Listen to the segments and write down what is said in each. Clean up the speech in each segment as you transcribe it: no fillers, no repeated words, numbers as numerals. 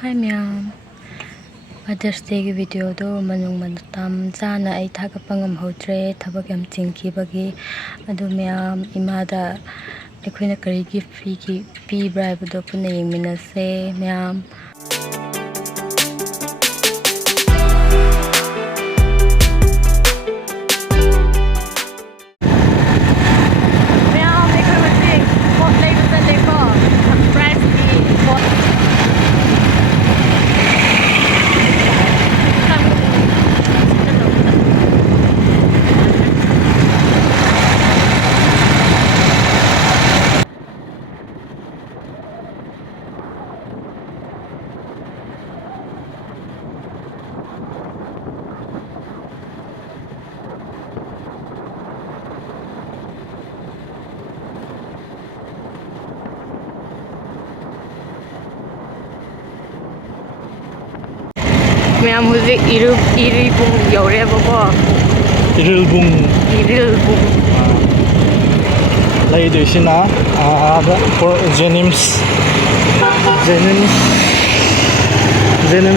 Hi miyam. Mother's Day video do manung matam chana ay thagatpa hwdre thabak yam chingkibagi adu miyam imada aikoina kari gift pibra haibado punna yengminase miyam. Miyam hwdre iribung yaurebako. Irilbung. Leitana for Jenims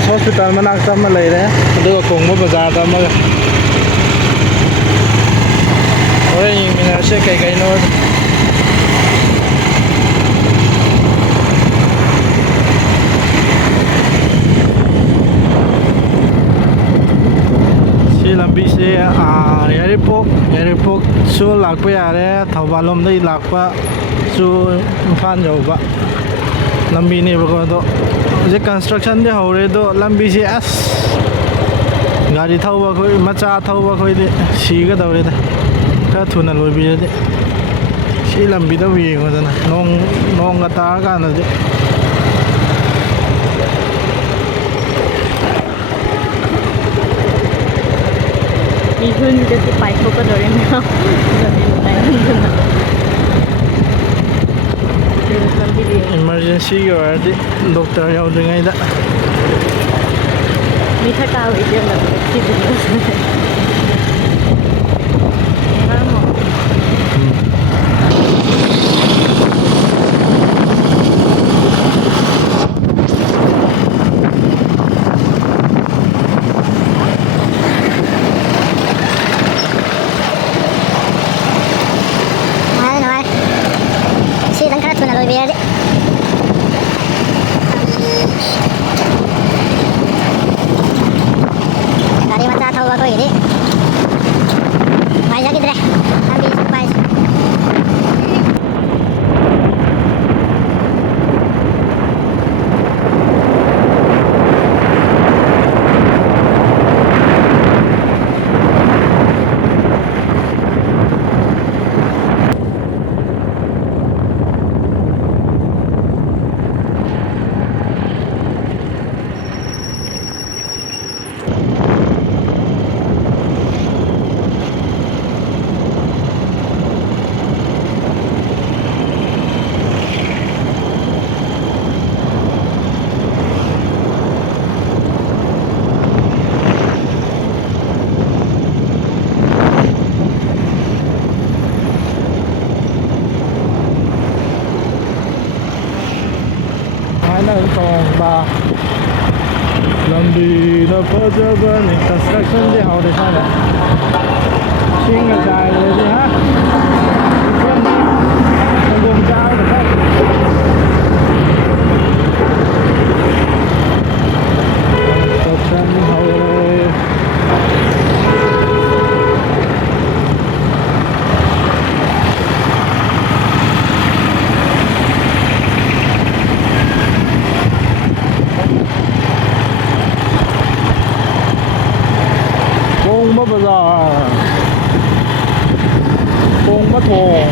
hospital manakta ma leire aduga kongba bazar da ma ore yingminase kai no lambi se yaripok su lakpa yare thawbalom dai lakpa su imphal yauba lambi ne bako do je construction de hore do lambi se as gari thawba khoi macha thawba khoi de siga dawre da ka thuna loibi de si lambi da wi ngodana nong ga ta ga na de 이분 이렇게 바이크가 노래며 emergency already doctor yaudringaida 미타 까고 이제는 기분이 ba lambi na pajaba ni construction de hore sana singa dai le ha ngom chao da construction hore bazaar Pong Matong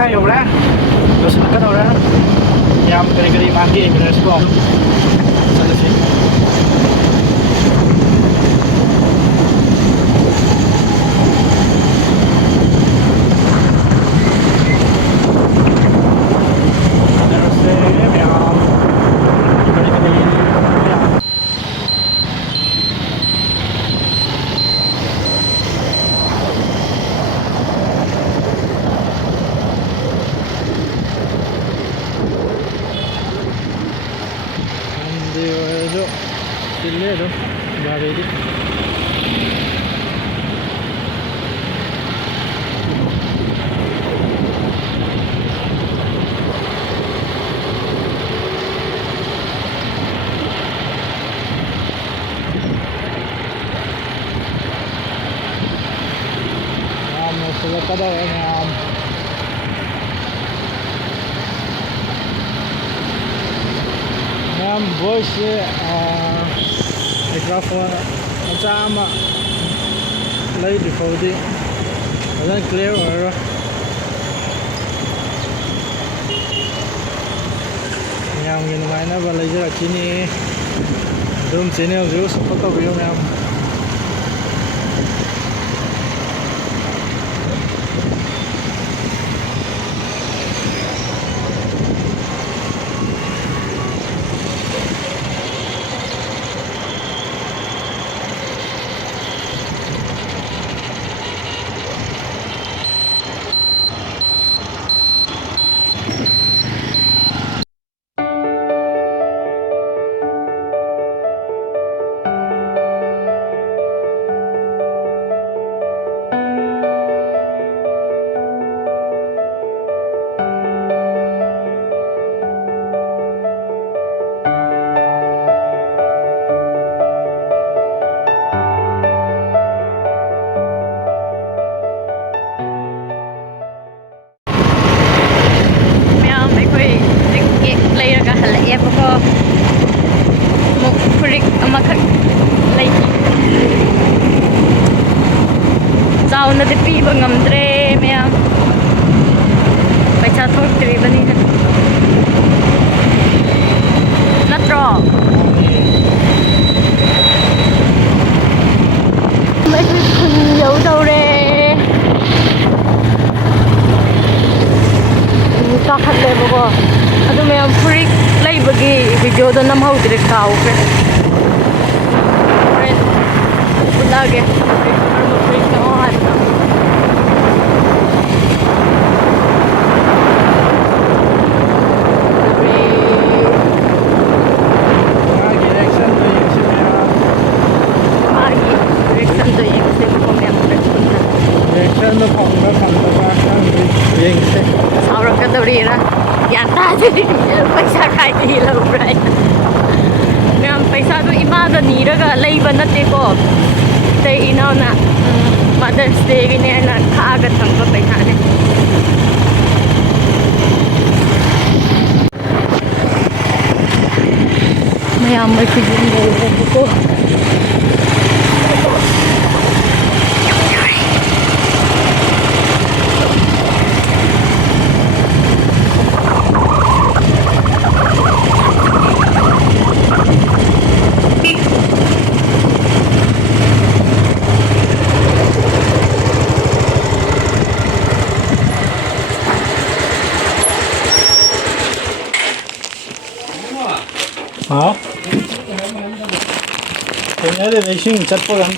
Mai rồi đấy. Terus kan orang yang keri-keri maki beres kok. Selesai. Sille do gawe di sudah pada yang voice microphone macha ama lei di fodi adan clear ora ngam ngin mai na ba lei jara chini dum channel view support to view ngam na di piba ngamdre maya paisa thokri bani natro mai kun yau daure ni ta khatle bogo adu maya puri lai bagi video do nam hwdre kaw ke ulage puri ka on पैसा खाई लौब्रा ma'am पैसा तो इमाद नीरगा लेबा नतेको ते इनाउना mother's day गिने ना खागा थंबा पैसा ने मैम मैं फिजिन को हाँ Penna de racing chat po lang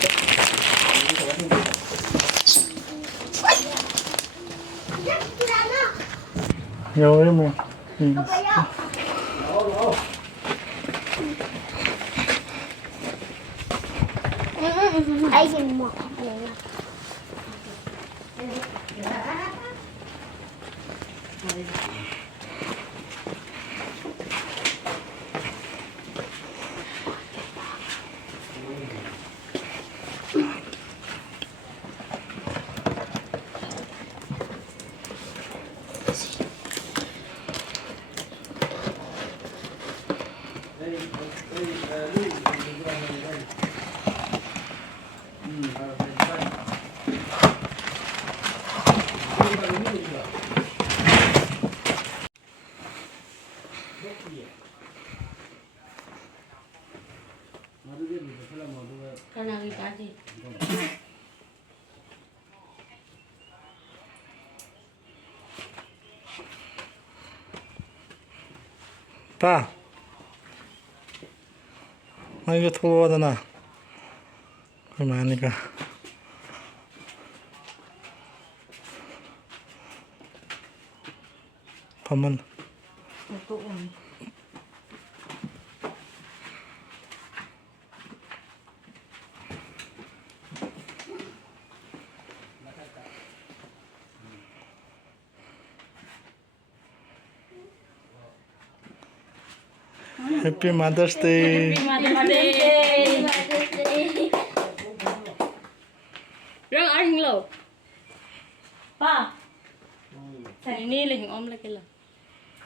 yo mo ay mo Kana kita di. 봐. 아 이거 더워하잖아. 그만하니까. 밥만. Happy Mother's Day. Răng anh lẩu. Ba. Cái này là ôm lại cái lẩu.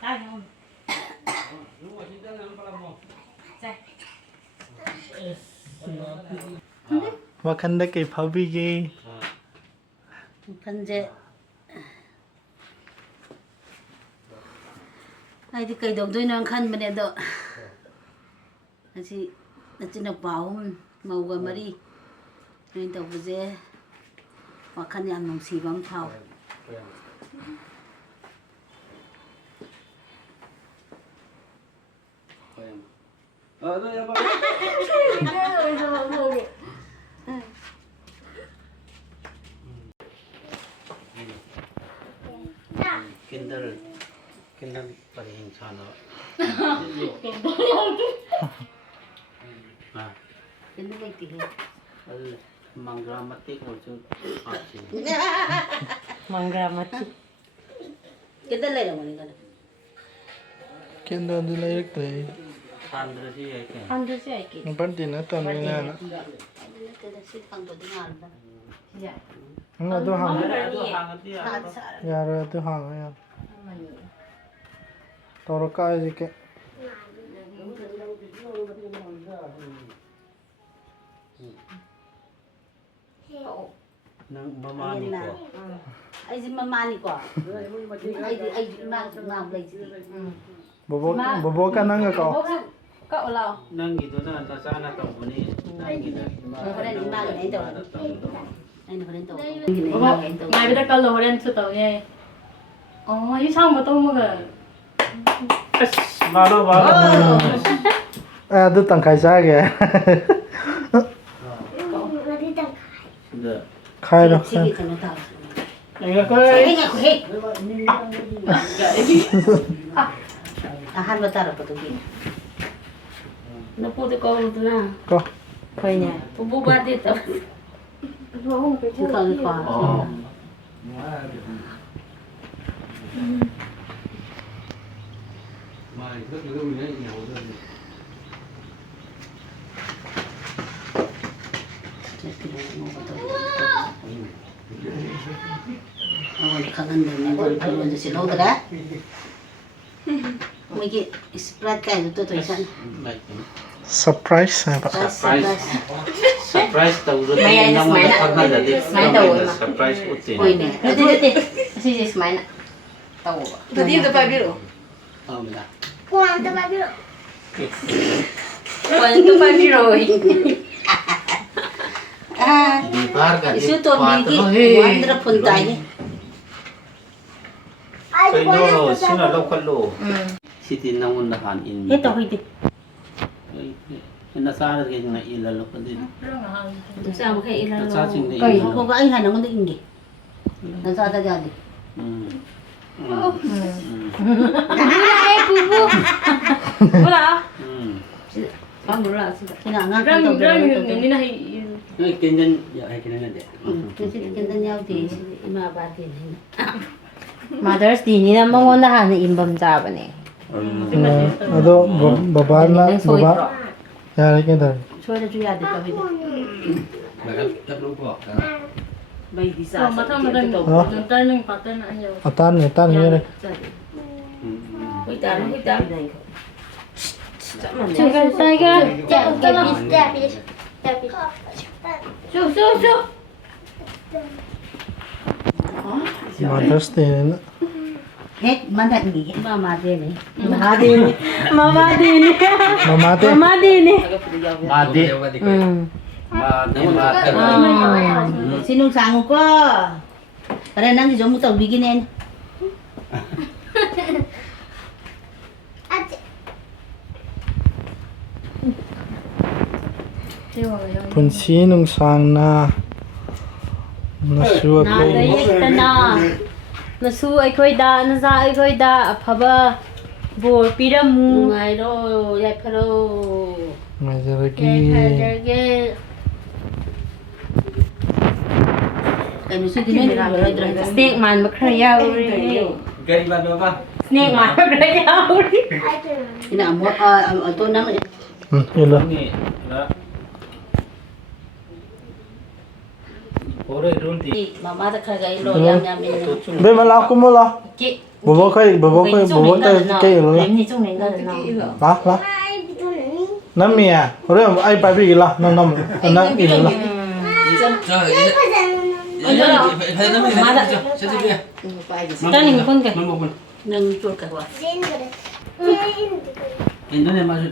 Đây không? Wakanda kay pabigi. Kanje. Ai thì cây đồng đôi nó khăn bên này đó. Chị là chị đọc bảo màu gà mà đi. Nên tàu vừa dễ. Hoặc khăn nhằm nồng xì bóng thảo. Kendal paling chana. Đến lúc thì Mangga mathik macam Ashi. Mangga mathik. kita lấy đâu mà đi cái Kenda dilay kay. Andra sih ya kan. Ăn sih ai kì. Napan tinatan na na. kita sih pang bodi ngal đó. Dạ. Ang ado hang. Itu hangat dia. Yara ado hang ya. Toro ka jike. Nang mamani ko. Ai gì mà mani quá. Ai mang lấy gì. Bobo ka nang ka. Cậu lẩu. Nang gitu na sana tahu ni. Nang gitu. Anh nó đến tàu. Ngày bây giờ cậu lẩu lên chưa tàu nhé. Ồ, như sao mà tôi mua cái. Baru. Ado tang kai sa ge. Sudah. Khai rồi. Sige ka na tao. Này có. Sige nga ko hit. Ahan ba tara pa to gina. Naputi ko ito na. Ko. Kaya niya. Pububa dito. Ikaw pa. Mai rất là vui đấy, nhiều hơn. Kangen dengan baru aja si laut ada. Mungkin Sprite kayak itu tulisan. Baik. Surprise ha ba. Surprise tahu dulu. Maya ini Nama semana. apa ada di Main tahu. surprise utin. Oh ini. Nanti. Sih main. Tahu. Tadi itu Pak Biru. Oh, enggak. Kuang itu Pak Biru. Kuang itu Pak Biru. Ah, Di harga di. isu tuh bigi, wandra puntanya. So ino sino local lo. City na undahan in. Ito hindi. Inasara kayo nga ilalo pa din. Sama kayak ilan At sasing na Kayak ilalo. kung kain na ngunit hindi. Nasada jadi. Ay, bubu. Wala. Kamu lah sudah. Kinangan Ram kan ram tahu. ini nah. Ay, kinyan, ya, ay kinyan na Kasi kinta niya di imabatin. Mother's Day ni naman unahan na imbam jaba ni. Ado baba na baba. Yara ke dar. Soalnya tu ya ada kami. Bakit taplo po? Bay di sa. Matam nonton ng pattern na anyo. Atan ni. Wait tayo. Jangan saya. Mother's Day na. hết mang thật nghỉ mà thế này Mama din. Mama din. Mamate. Mama din. Mati. xin ông sang không có cái này năng gì giống một tàu vì cái này Punsi nung sang na. Nasuwa ko. Leitana. Nasu ai khoi da na za ai khoi da phaba bor piramu. ngày rồi dạy pharo Majaragi. cái mình suy nghĩ này là rồi rồi Snake man makraya uri. Gari ba ba? Snake man makraya uri. cái nào mua ở tôi nắng này Yelo. Ni. Na. Ore runti. mà ta khai cái rồi nham mình Be malao ko mo la. Ki. Bobo kai kai lo la. Ni chung len da na. La. Namia. Ore ai pa bi la. Nam na i la. Ta ni kon ka. nâng chuột cả quả Ini ni masuk.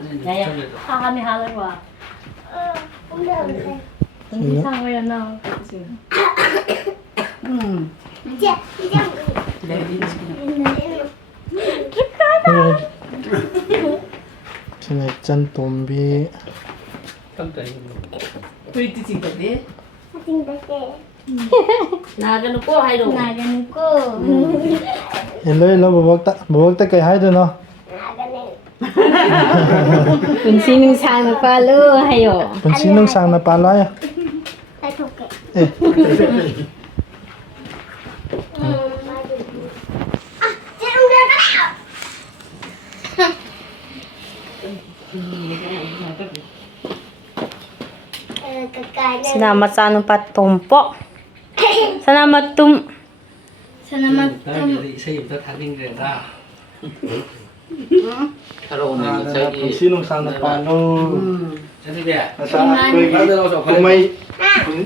Ha ha ni ha la wa. Ni sang wa na. Sini chan tombi. là cái nó có hay đồ Hello bobok ta kai hai do no. Punsi ning sang na pa lo hayo. Punsi nung sang na pa la ya. Eh. Salamat sa anong patumpo. Salamat tum. Salamat tum. Saya itu tadi kereta. Kalau nak saya Punsi nung sang na pa lo. jadi dia. Kumay.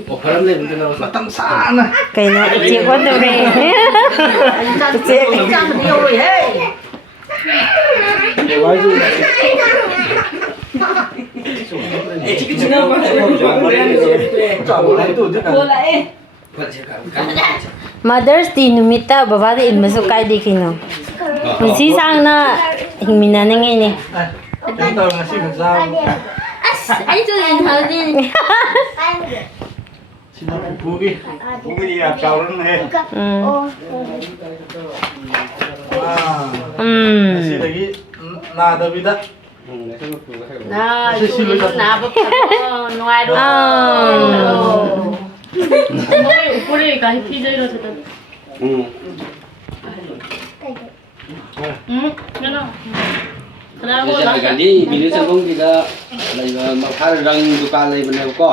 Oh, kalau ni mungkin harus. Matam sana. Kaya na ichi ko to re. Mother's Day numita babada in masukay di kino. Punsi sang na hingmina na ngayon eh. Ito nga si Gonzalo. Ay to in halin. Sino pugi? Pugi di apaw rin eh. Kasi lagi nada bida. na na bắp ngoài đồ 우리 가 피자로 줬다. Jadi ganti bila sebelum kita lagi makan rang duka lagi benar ko.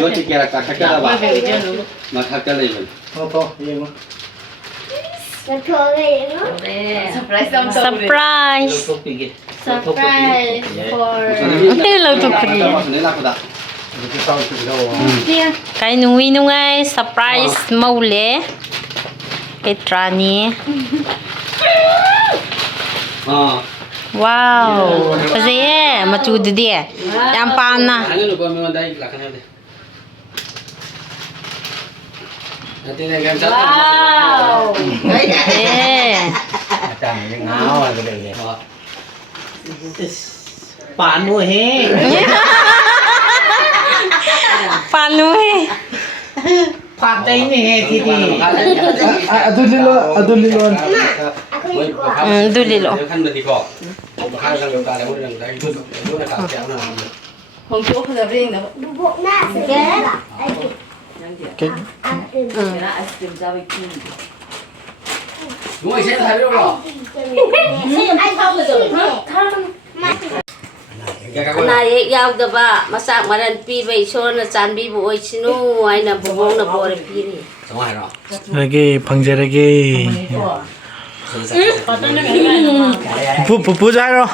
Yo cikira kakak apa? Makan lagi. Oto, iya mo. Surprise. Surprise for hello to free. Kay nungainungay surprise maule kay Trani. Wow. Kasi matudo di eh. Yan pa na. Wow. Eh. Paano he? Paano eh? Patay ni he titi. Adulilo. Dulilo. Kan berarti kok. Makan rang duka lagi benar dah itu nak kasih apa? không chỗ không được riêng đâu Đúng rồi, sẽ thấy được rồi. anh không được này giao được ba mà sáng mà lần pi vậy cho nó chán bi bội xinu ai là bông là bội pi đi Đúng rồi đó. Lagi pangjaragi. Pujai ro.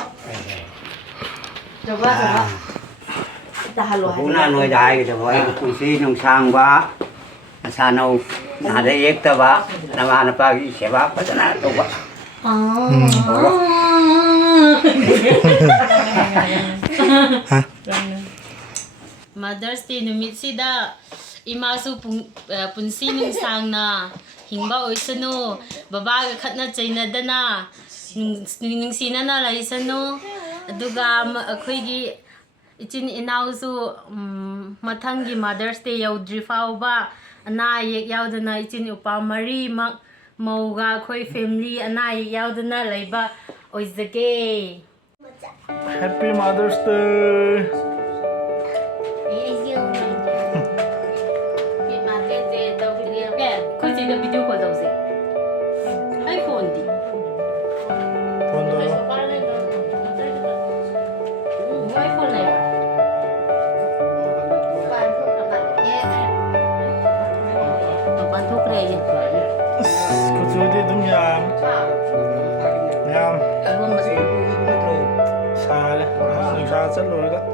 Cũng là nuôi đại rồi vậy cũng xí nông sang quá sao nâu Nada yektaba namana pagi seba patana toba. อ๋อ Mother's Day นุมิตสิดาอิมาสุปุนซีนุงสังนาหิงบ้าโอยสนุบ้าบ้าก็ขัดน่าใจน่าดนานุงซีน่าน่าไรสนุดูกามคุยกีจินอินาวสุมาทั้งกี Mother's Day ยาวดริฟ้าบ้าอันน่าเยกยาวดนาจินอุปามารีมักมาวกาคุย family อันน่าเยกยาวดนาไรบ้าโอยจะเก Happy Mother's Day Kau cakap video kau tahu sih? iPhone di. phone đó iPhone lah. Bantu kerja. có chú đi đúng nhầm nhầm Aku masih xa đấy đừng xa rất rồi đó